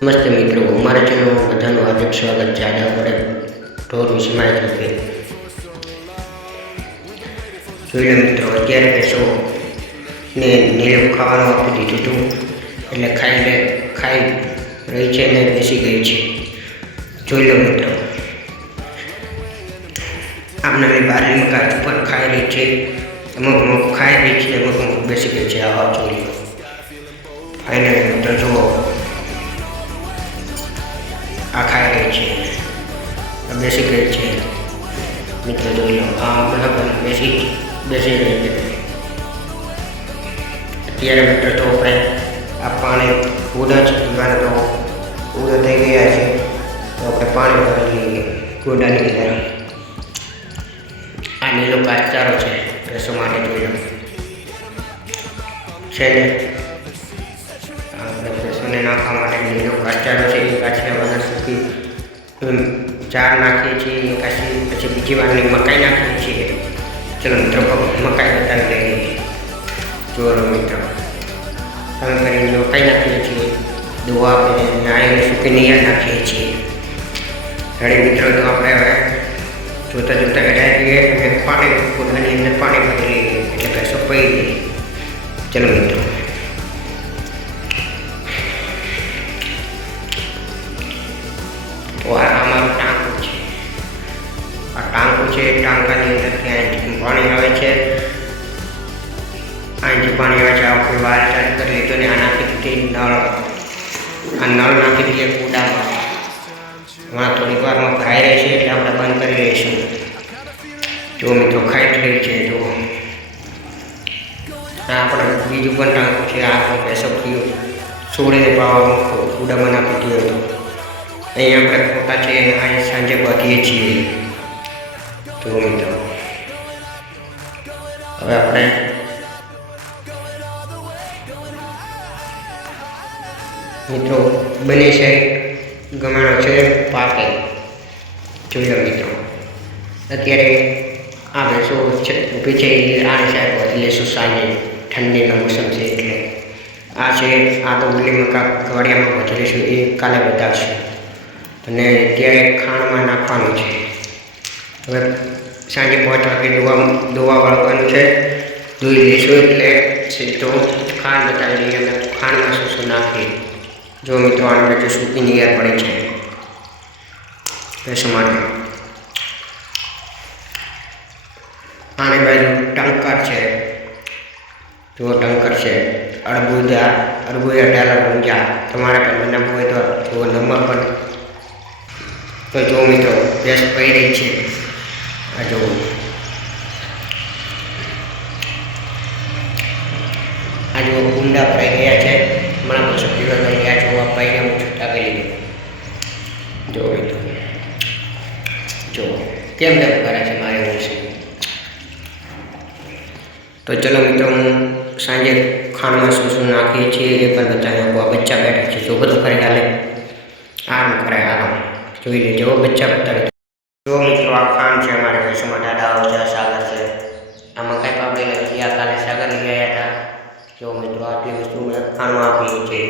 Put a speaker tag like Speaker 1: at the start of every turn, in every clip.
Speaker 1: નમસ્તે મિત્રો, અમારા ચેનલમાં બધાનું હાર્દિક સ્વાગત છે. આજે આપણે ઢોર વિશે માહિતી આપીએ જોઈ લો મિત્રો, અત્યારે પૈસો ને નીલું ખાવાનું આપી દીધું હતું. એટલે ખાઈ લે, ખાઈ રહી છે ને બેસી ગઈ છે. જોઈ લો મિત્રો. આમને મેં બારી કાચ ઉપર ખાઈ રહી છે. અમુક અમુક ખાઈ રહી છે, અમુક અમુક બેસી ગઈ છે. આવા જોઈ લો. ફાઇનલ મિત્રો, જુઓ. બેસી ગઈ છે. મિત્રો, જોઈ લો, આ પણ બેસી બેસી છે. અત્યારે મિત્રો તો આપણે આ પાણી ઉડા છે, મારે તો ઉડા થઈ ગયા છે. તો આપણે પાણી ભરી લઈએ ગોડાની અંદર આ નીલો કાચારો છે, રસો માટે જોઈ લો. છે ને? રસોને નાખવા માટે લીલો કાચારો છે, એ કાચને બધા સૂકી ચાર નાખીએ છીએ કાચી પછી બીજી વારની મકાઈ નાખીએ છીએ. ચલો મિત્રો મકાઈ બતાવી દઈએ જોરો મિત્રો. તમે કરીને મકાઈ નાખીએ છીએ, દોવા આપીને નાઈને સૂકી નિયર નાખીએ છીએ. ઘણી મિત્રો, તો આપણે હવે જોતા જોતા હટાવી દઈએ અને પાણી પોતાની અંદર પાણી ભરી લઈએ, એટલે પૈસો પડી દઈએ ચલો મિત્રો. છે ટાંકાની અંદરથી અહીંથી પાણી આવે છે. અહીંથી પાણી આવે છે, આ વખતે ચાલુ કરી લીધો ને આ નાખી દીધી નળ. આ નળ નાખી દઈએ કુડામાં. હમણાં થોડીક વારમાં રહે છે એટલે આપણે બંધ કરી લઈશું જો મિત્રો ખાઈ રહી છે, જો. આપણે બીજું પણ ટાંકું છે, આ પણ પેસો થયો છોડીને પાવામાં કુડામાં નાખી દીધો હતો. અહીં આપણે ખોટા છે અહીં સાંજે બાંધીએ છીએ. તો મિત્રો હવે આપણે મિત્રો બને છે ગમાણો છે પાકે જોઈ લો મિત્રો. અત્યારે આ ભેંસો છે, ઊભી છે એ આ સાહેબ વધી લેશું સાંજે. ઠંડીનો મોસમ છે એટલે. આ છે, આ તો ઓલી મકા ગવાડિયામાં બાંધી લઈશું એ કાલે બતાવશું. અને અત્યારે ખાણમાં નાખવાનું છે. હવે સાંજે પાંચ વાગે દોવા દોવા વાળવાનું છે. ધોઈ લેશું એટલે સીધો ખાંડ બતાવી દઈએ અને ખાંડમાં શું શું નાખીએ. જો મિત્રો આને બધું સૂકી નિયર પડે છે. ભેંસો માટે આને બાજુ ટંકર છે. જો ટંકર છે. અડબુજા અડબુજા ડાલર ઊંઝા તમારા પણ બનાવવું હોય તો જો નંબર પણ તો જો મિત્રો ભેંસ પડી રહી છે. આ જો આ જો ઊંડા ભરાઈ ગયા છે. હમણાં પછી પીવા કરી ગયા છે. આ પૈને હું છૂટા કરી લીધું જો તો જો કેમ કેમ કરે છે મારે એવું છે? તો ચલો મિત્રો, હું સાંજે ખાણમાં શું શું નાખીએ છીએ એ પણ આ બચ્ચા બેઠા છે. જો બધું ફરી હાલે? આરામ કરે આરામ જોઈ લેજો. બચ્ચા બતાવે. જો મિત્રો, આ ખાન છે ભેંસોમાં દાદા ઓજા સાગર છે. આમાં મકાઈ આપણે ગયા કાલે સાગર લઈ ગયા હતા. જો મિત્રો આટલી વસ્તુ મેં ખાણમાં આપી છે.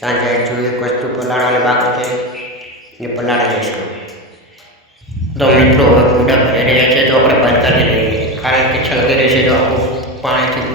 Speaker 1: સાંજે જો એક વસ્તુ પલાળવાની બાકી છે. એ પલાળી જઈશું તો મિત્રો, હવે રહ્યા છે. તો આપણે બંધ કરી દઈએ. કારણ કે છલકી રહેશે તો આખું પાણીથી